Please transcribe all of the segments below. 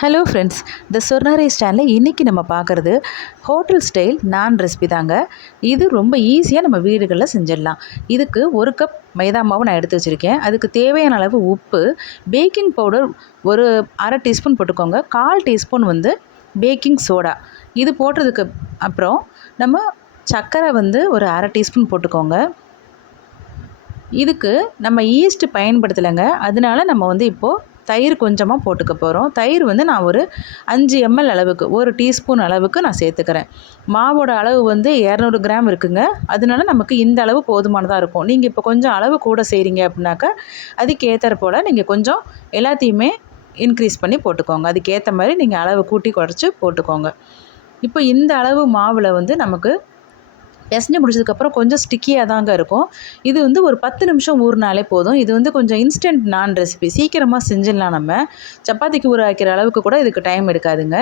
Hello friends the சொர்ணாரை ஸ்டாண்டில் இன்றைக்கி நம்ம பார்க்குறது ஹோட்டல் ஸ்டைல் நான் ரெசிபி தாங்க. இது ரொம்ப ஈஸியாக நம்ம வீடுகளில் செஞ்சிடலாம். இதுக்கு ஒரு கப் மைதா மாவு நான் எடுத்து வச்சுருக்கேன். அதுக்கு தேவையான அளவு உப்பு பேக்கிங் பவுடர் ஒரு அரை டீஸ்பூன் போட்டுக்கோங்க. கால் டீஸ்பூன் வந்து பேக்கிங் சோடா இது போட்டதுக்கு அப்புறம் நம்ம சர்க்கரை வந்து ஒரு அரை டீஸ்பூன் போட்டுக்கோங்க. இதுக்கு நம்ம ஈஸ்ட் பயன்படுத்தலைங்க. அதனால நம்ம வந்து இப்போது தயிர் கொஞ்சமாக போட்டுக்க போகிறோம் தயிர் வந்து நான் ஒரு அஞ்சு எம்எல் அளவுக்கு ஒரு டீஸ்பூன் அளவுக்கு நான் சேர்த்துக்கிறேன். மாவோட அளவு வந்து இரநூறு கிராம் இருக்குங்க. அதனால நமக்கு இந்த அளவு போதுமானதாக இருக்கும். நீங்கள் இப்போ கொஞ்சம் அளவு கூட செய்கிறீங்க அப்படின்னாக்கா அதுக்கேற்ற போல் நீங்கள் கொஞ்சம் எல்லாத்தையுமே இன்க்ரீஸ் பண்ணி போட்டுக்கோங்க. அதுக்கேற்ற மாதிரி நீங்கள் அளவு கூட்டி குறைச்சி போட்டுக்கோங்க. இப்போ இந்த அளவு மாவில் வந்து நமக்கு பிசைஞ்சு முடிச்சதுக்கப்புறம் கொஞ்சம் ஸ்டிக்கியாக தாங்க இருக்கும். இது வந்து ஒரு பத்து நிமிஷம் ஊறினாலே போதும். இது வந்து கொஞ்சம் இன்ஸ்டன்ட் நான் ரெசிபி சீக்கிரமாக செஞ்சிடலாம் நம்ம. சப்பாத்திக்கு ஊற வைக்கிற அளவுக்கு கூட இதுக்கு டைம் எடுக்காதுங்க.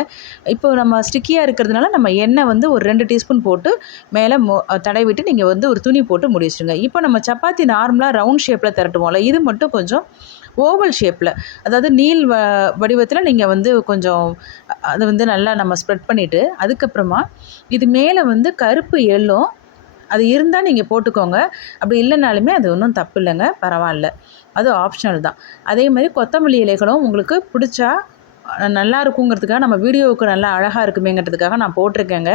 இப்போ நம்ம ஸ்டிக்கியாக இருக்கிறதுனால நம்ம எண்ணெய் வந்து ஒரு ரெண்டு டீஸ்பூன் போட்டு மேலே மொ தடவிட்டு நீங்கள் வந்து ஒரு துணி போட்டு முடிச்சிடுங்க. இப்போ நம்ம சப்பாத்தி நார்மலாக ரவுண்ட் ஷேப்பில் திரட்டுவோம்ல இது மட்டும் கொஞ்சம் ஓவல் ஷேப்பில் அதாவது நீல் வ வடிவத்தில் நீங்கள் வந்து கொஞ்சம் அதை வந்து நல்லா நம்ம ஸ்ப்ரெட் பண்ணிவிட்டு அதுக்கப்புறமா இது மேலே வந்து கருப்பு எல்லோ அது இருந்தால் நீங்கள் போட்டுக்கோங்க. அப்படி இல்லைனாலுமே அது ஒன்றும் தப்பு இல்லைங்க. பரவாயில்ல. அது ஆப்ஷனல் தான். அதே மாதிரி கொத்தமல்லி இலைகளும் உங்களுக்கு பிடிச்சா நல்லா இருக்குங்கிறதுக்காக நம்ம வீடியோவுக்கு நல்லா அழகாக இருக்குமேங்கிறதுக்காக நான் போட்டிருக்கேங்க.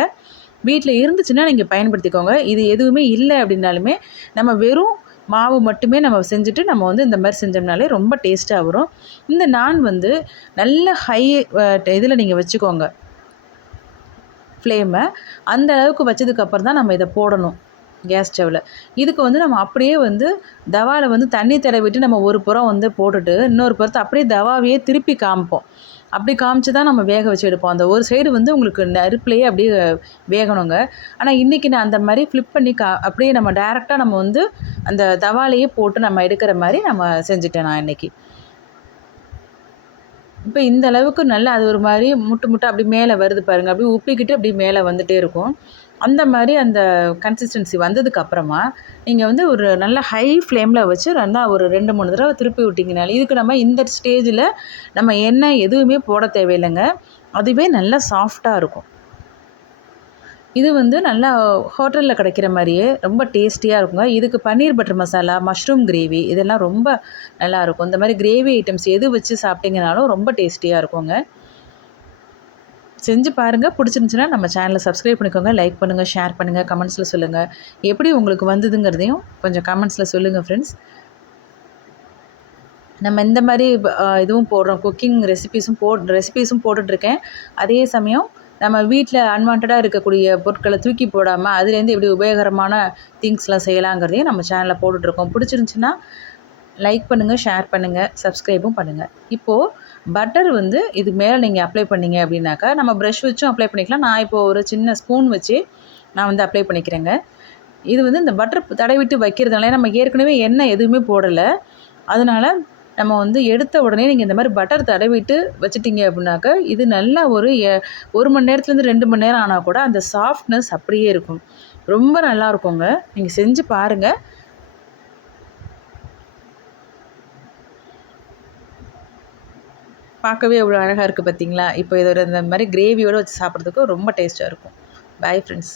வீட்டில் இருந்துச்சுன்னா நீங்கள் பயன்படுத்திக்கோங்க. இது எதுவுமே இல்லை அப்படின்னாலுமே நம்ம வெறும் மாவு மட்டுமே நம்ம செஞ்சுட்டு நம்ம வந்து இந்த மாதிரி செஞ்சோம்னாலே ரொம்ப டேஸ்ட்டாக வரும். இந்த நான் வந்து நல்ல ஹை இதில் நீங்கள் வச்சுக்கோங்க. ஃப்ளேமை. அந்த அளவுக்கு வச்சதுக்கப்புறம் தான் நம்ம இதை போடணும் கேஸ் ஸ்டவ்வில் இதுக்கு வந்து நம்ம அப்படியே வந்து தவாவில் வந்து தண்ணி தடவிட்டு நம்ம ஒரு புறம் வந்து போட்டுட்டு இன்னொரு புறத்தை அப்படியே தவாவையே திருப்பி காமிப்போம். அப்படி காமிச்சு தான் நம்ம வேக வச்சு எடுப்போம். அந்த ஒரு சைடு வந்து உங்களுக்கு நெருப்புலேயே அப்படியே வேகணுங்க. ஆனால் இன்றைக்கி நான் அந்த மாதிரி ஃப்ளிப் பண்ணி கா அப்படியே நம்ம டேரெக்டாக நம்ம வந்து அந்த தவாலையே போட்டு நம்ம எடுக்கிற மாதிரி நம்ம செஞ்சுட்டேன் நான் இன்றைக்கி இப்போ இந்த அளவுக்கு நல்லா அது ஒரு மாதிரி முட்டு முட்டை அப்படி மேலே வருது பாருங்கள் அப்படியே உப்பிக்கிட்டு அப்படி மேலே வந்துகிட்டே இருக்கும். அந்த மாதிரி அந்த கன்சிஸ்டன்சி வந்ததுக்கு அப்புறமா நீங்கள் வந்து ஒரு நல்ல ஹை ஃப்ளேமில் வச்சு நல்லா ஒரு ரெண்டு மூணு தடவை திருப்பி விட்டிங்கனாலே இதுக்கு நம்ம இந்த ஸ்டேஜில் நம்ம எண்ணெய் எதுவுமே போட தேவையில்லைங்க. அதுவே நல்லா சாஃப்டாக இருக்கும். இது வந்து நல்லா ஹோட்டலில் கிடைக்கிற மாதிரியே ரொம்ப டேஸ்டியாக இருக்குங்க. இதுக்கு paneer butter masala mushroom gravy இதெல்லாம் ரொம்ப நல்லாயிருக்கும் இந்த மாதிரி கிரேவி ஐட்டம்ஸ் எது வச்சு சாப்பிட்டீங்கனாலும் ரொம்ப டேஸ்டியாக இருக்குங்க. செஞ்சு பாருங்கள் பிடிச்சிருந்துச்சின்னா நம்ம சேனலை சப்ஸ்கிரைப் பண்ணிக்கோங்க. லைக் பண்ணுங்கள் ஷேர் பண்ணுங்கள் கமெண்ட்ஸில் சொல்லுங்கள் எப்படி உங்களுக்கு வந்ததுங்கிறதையும் கொஞ்சம் கமெண்ட்ஸில் சொல்லுங்கள் ஃப்ரெண்ட்ஸ் நம்ம இந்த மாதிரி இதுவும் போடுறோம். குக்கிங் ரெசிபீஸும் போ ரெசிபீஸும் போட்டுட்ருக்கேன் அதே சமயம் நம்ம வீட்டில் அன்வான்டாக இருக்கக்கூடிய பொருட்களை தூக்கி போடாமல் அதுலேருந்து எப்படி உபயோகரமான திங்ஸ்லாம் செய்யலாங்கிறதையும் நம்ம சேனலில் போட்டுட்ருக்கோம். பிடிச்சிருந்துச்சின்னா லைக் பண்ணுங்கள் ஷேர் பண்ணுங்கள் சப்ஸ்கிரைபும் பண்ணுங்கள் இப்போது பட்டர் வந்து இது மேலே நீங்கள் அப்ளை பண்ணிங்க அப்படின்னாக்கா நம்ம ப்ரஷ் வச்சும் அப்ளை பண்ணிக்கலாம். நான் இப்போது ஒரு சின்ன ஸ்பூன் வச்சு நான் வந்து அப்ளை பண்ணிக்கிறேங்க. இது வந்து இந்த பட்டர் தடை விட்டு வைக்கிறதுனால நம்ம ஏற்கனவே எண்ணெய் எதுவுமே போடலை. அதனால் நம்ம வந்து எடுத்த உடனே நீங்கள் இந்த மாதிரி பட்டர் தடவிட்டு வச்சுட்டிங்க அப்படின்னாக்கா இது நல்லா ஒரு ஒரு மணி நேரத்துலேருந்து ரெண்டு மணி நேரம் ஆனால் கூட அந்த சாஃப்ட்னஸ் அப்படியே இருக்கும். ரொம்ப நல்லா இருக்குங்க. நீங்கள் செஞ்சு பாருங்கள் பார்க்கவே அவ்வளோ அழகாக இருக்குது பார்த்தீங்களா இப்போ இதோட இந்த மாதிரி கிரேவியோடு வச்சு சாப்பிட்றதுக்கு ரொம்ப டேஸ்ட்டாக இருக்கும். Bye friends